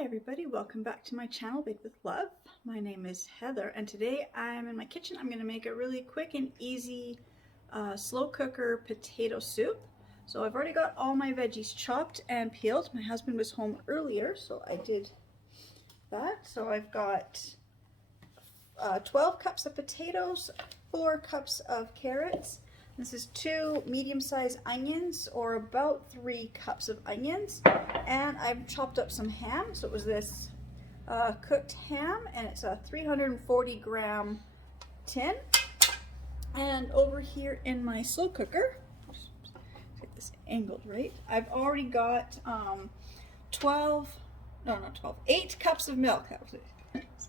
Hi everybody, welcome back to my channel, Baked with Love. My name is Heather and today I'm in my kitchen. I'm going to make a really quick and easy slow cooker potato soup. So I've already got all my veggies chopped and peeled. My husband was home earlier, so I did that. So I've got 12 cups of potatoes, 4 cups of carrots. This is 2 medium-sized onions, or about 3 cups of onions, and I've chopped up some ham. So it was this cooked ham, and it's a 340 gram tin. And over here in my slow cooker, get this angled right, I've already got 8 cups of milk. That was it.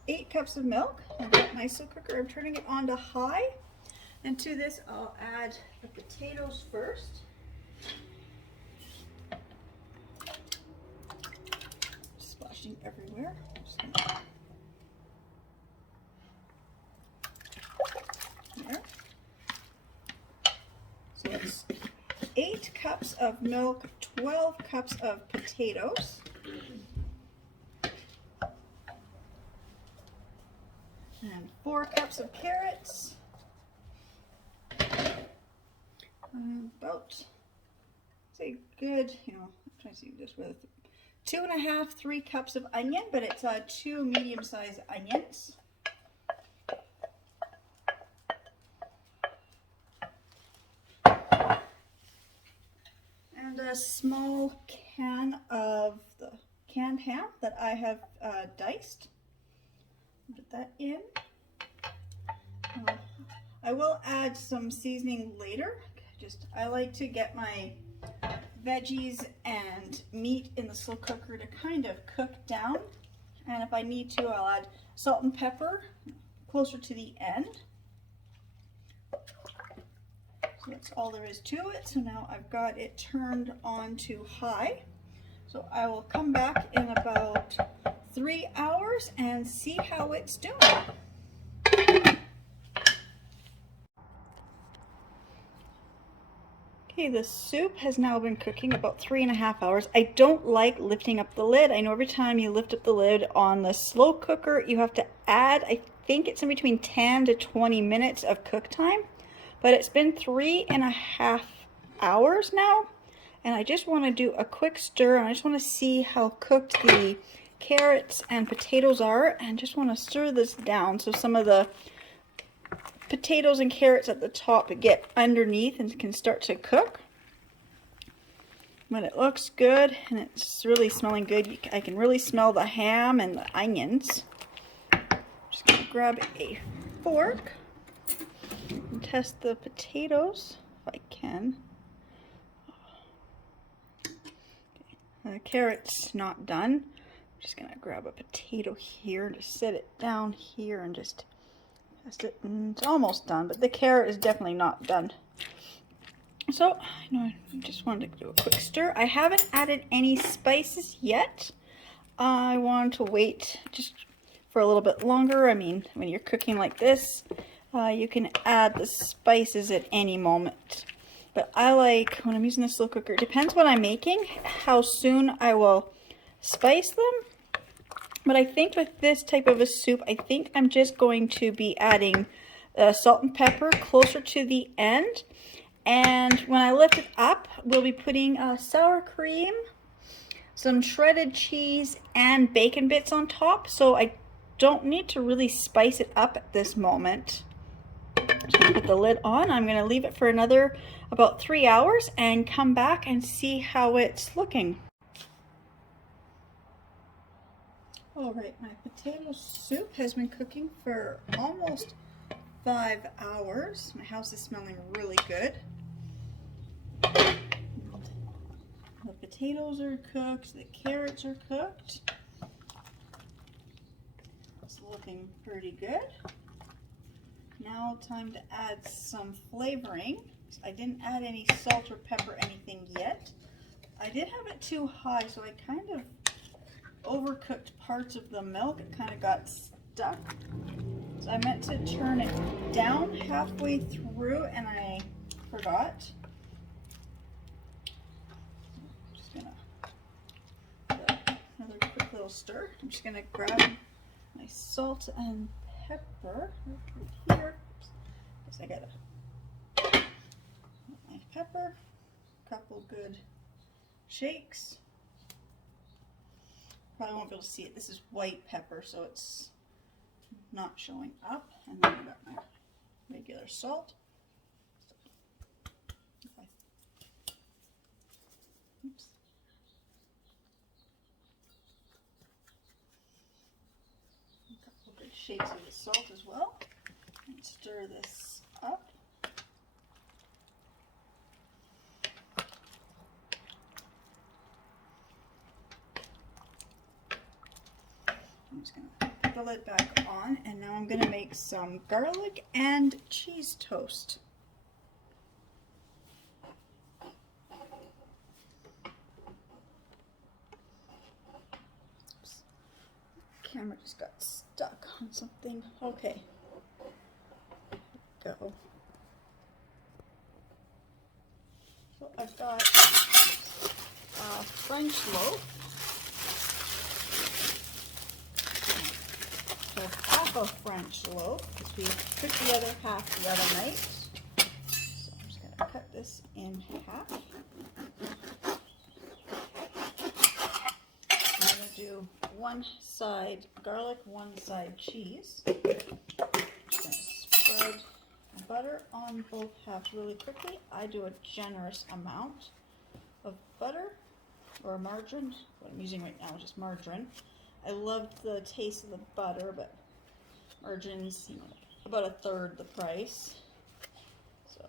8 cups of milk. I've got my slow cooker. I'm turning it on to high. And to this, I'll add the potatoes first. Splashing everywhere. There. So it's 8 cups of milk, 12 cups of potatoes. And 4 cups of carrots. About, say, good, I'm trying to see this with 2.5, 3 cups of onion, but it's 2 medium-sized onions. And a small can of the canned ham that I have diced. Put that in. I will add some seasoning later. I like to get my veggies and meat in the slow cooker to kind of cook down. And if I need to, I'll add salt and pepper closer to the end. So that's all there is to it. So now I've got it turned on to high. So I will come back in about 3 hours and see how it's doing. Okay, the soup has now been cooking about 3.5 hours. I don't like lifting up the lid. I know every time you lift up the lid on the slow cooker, you have to add, I think it's in between 10 to 20 minutes of cook time. But it's been 3.5 hours now, and I just want to do a quick stir, and I just want to see how cooked the carrots and potatoes are, and just want to stir this down so some of the potatoes and carrots at the top get underneath and can start to cook. But it looks good and it's really smelling good. I can really smell the ham and the onions. Just gonna grab a fork and test the potatoes if I can. Okay. The carrot's not done. I'm just gonna grab a potato here and just set it down here and just test it. And it's almost done, but the carrot is definitely not done. So I just wanted to do a quick stir. I haven't added any spices yet. I want to wait just for a little bit longer. I mean, when you're cooking like this, you can add the spices at any moment. But I like, when I'm using the slow cooker, it depends what I'm making, how soon I will spice them. But I think with this type of a soup, I think I'm just going to be adding salt and pepper closer to the end. And when I lift it up, we'll be putting sour cream, some shredded cheese, and bacon bits on top. So I don't need to really spice it up at this moment. Just gonna put the lid on. I'm going to leave it for another about 3 hours and come back and see how it's looking. Alright, my potato soup has been cooking for almost 5 hours. My house is smelling really good. The potatoes are cooked, the carrots are cooked. It's looking pretty good. Now time to add some flavoring. I didn't add any salt or pepper, anything yet. I did have it too high, so I kind of overcooked parts of the milk. It kind of got stuck. So I meant to turn it down halfway through and I forgot. Just gonna little stir. I'm just gonna grab my salt and pepper right here. Oops. I gotta my pepper, a couple good shakes. Probably won't be able to see it. This is white pepper, so it's not showing up. And then I got my regular salt. Okay. Oops. A couple good shakes of the salt as well. And stir this up. I'm just going to put the lid back on, and now I'm going to make some garlic and cheese toast. Oops. The camera just got stuck on something. Okay. Go. So I've got a French loaf. So half a French loaf, because we cooked the other half the other night. So I'm just going to cut this in half. I'm going to do one side garlic, one side cheese. I'm just going to spread butter on both halves really quickly. I do a generous amount of butter or margarine. What I'm using right now is just margarine. I loved the taste of the butter, but margarine's, you know, about a third the price. So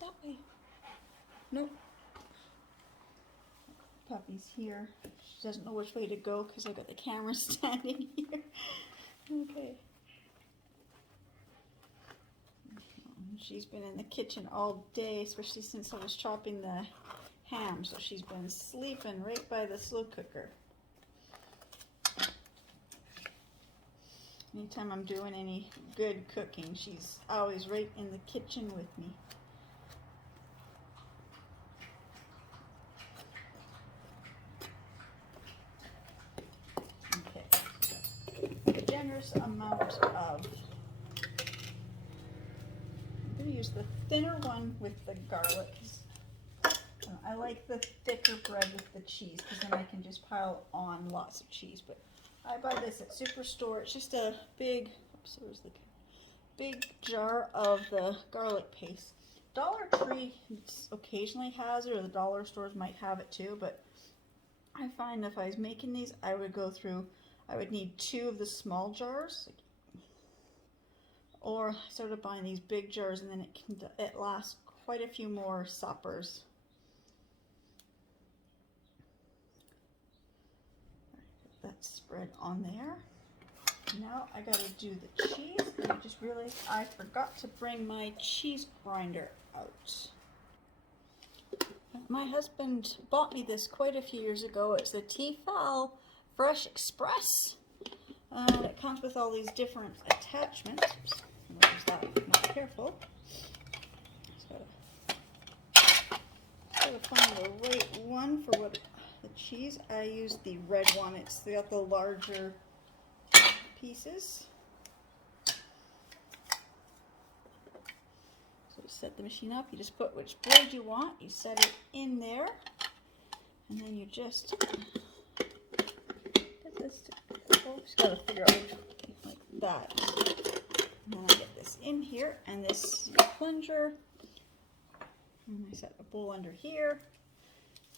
that way. Nope. Puppy's here. She doesn't know which way to go because I got the camera standing here. Okay. She's been in the kitchen all day, especially since I was chopping the ham, so she's been sleeping right by the slow cooker. Anytime I'm doing any good cooking, she's always right in the kitchen with me. Okay, a generous amount of, I'm going to use the thinner one with the garlic. I like the thicker bread with the cheese because then I can just pile on lots of cheese. But I buy this at Superstore. It's just a big, oops, where's the big jar of the garlic paste. Dollar Tree occasionally has it, or the dollar stores might have it too. But I find if I was making these, I would need 2 of the small jars, or I started buying these big jars, and then it lasts quite a few more suppers. That's spread on there. Now I gotta do the cheese, and I just realized I forgot to bring my cheese grinder out. My husband bought me this quite a few years ago. It's the Tfal Fresh Express. It comes with all these different attachments. Oops, where's that? I'm not careful. Just gotta find the right one for what the cheese. I use the red one. It's got the larger pieces. So you set the machine up. You just put which bread you want. You set it in there, and then you just get this. Just gotta figure out like that. And then I get this in here, and this plunger. And I set a bowl under here.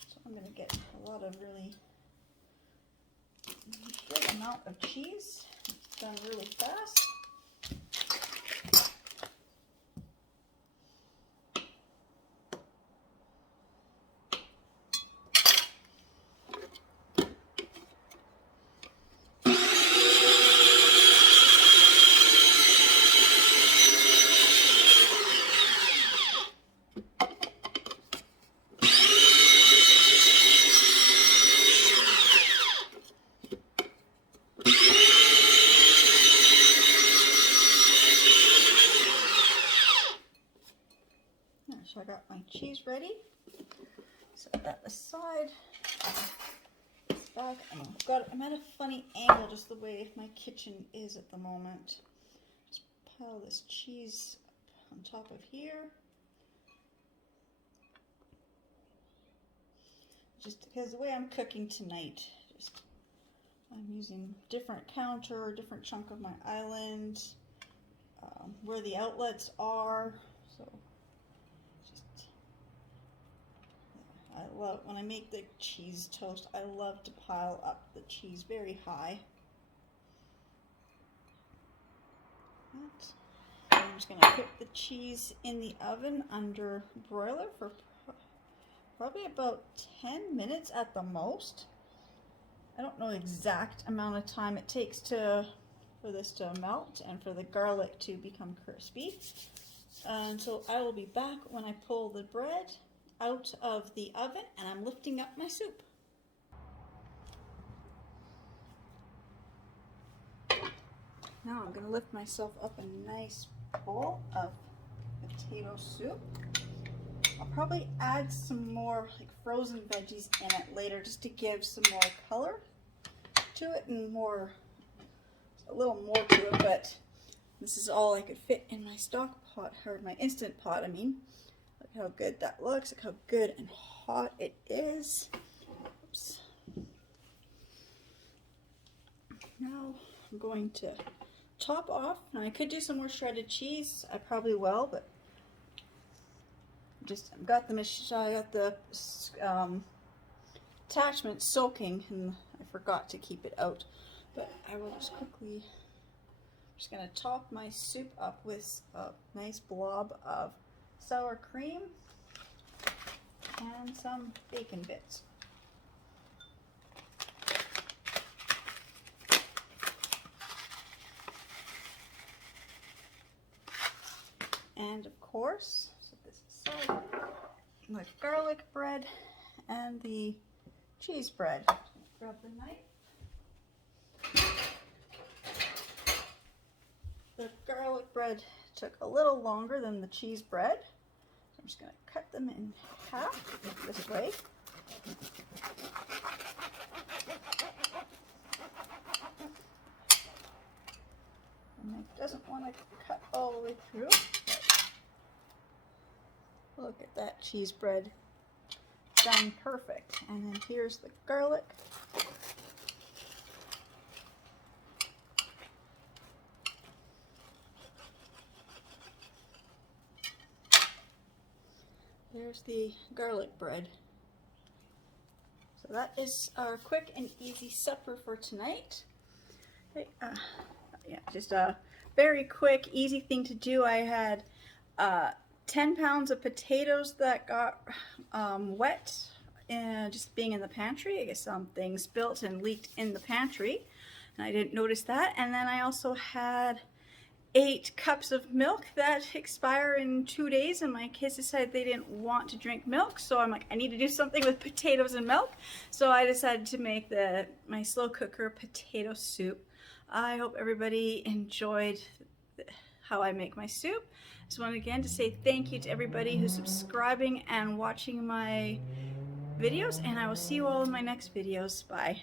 So I'm going to get a lot of really good amount of cheese. It's done really fast. So I got my cheese ready. Set that aside. This back. I'm at a funny angle just the way my kitchen is at the moment. Just pile this cheese on top of here. Just because the way I'm cooking tonight, I'm using different counter, different chunk of my island, where the outlets are. So I love, when I make the cheese toast, I love to pile up the cheese very high. I'm just going to put the cheese in the oven under broiler for probably about 10 minutes at the most. I don't know the exact amount of time it takes for this to melt and for the garlic to become crispy. And so I will be back when I pull the bread out of the oven and I'm lifting up my soup. Now I'm going to lift myself up a nice bowl of potato soup. I'll probably add some more like frozen veggies in it later just to give some more color to it and a little more to it, but this is all I could fit in my stock pot, or my instant pot, I mean. Look how good that looks, look how good and hot it is. Oops. Now I'm going to top off. Now I could do some more shredded cheese, I probably will, but I've got the attachment soaking and I forgot to keep it out. But I will just quickly, just going to top my soup up with a nice blob of sour cream and some bacon bits. And of course, set this aside, the garlic bread and the cheese bread. Grab the knife. The garlic bread took a little longer than the cheese bread. I'm just going to cut them in half this way. And it doesn't want to cut all the way through. Look at that cheese bread. Done perfect. And then here's the garlic. There's the garlic bread. So that is our quick and easy supper for tonight. Yeah, just a very quick, easy thing to do. I had 10 pounds of potatoes that got wet and just being in the pantry. I guess something spilt and leaked in the pantry and I didn't notice that. And then I also had 8 cups of milk that expire in 2 days, and my kids decided they didn't want to drink milk, so I'm like, I need to do something with potatoes and milk. So I decided to make my slow cooker potato soup. I hope everybody enjoyed how I make my soup. I just want again to say thank you to everybody who's subscribing and watching my videos, and I will see you all in my next videos. Bye.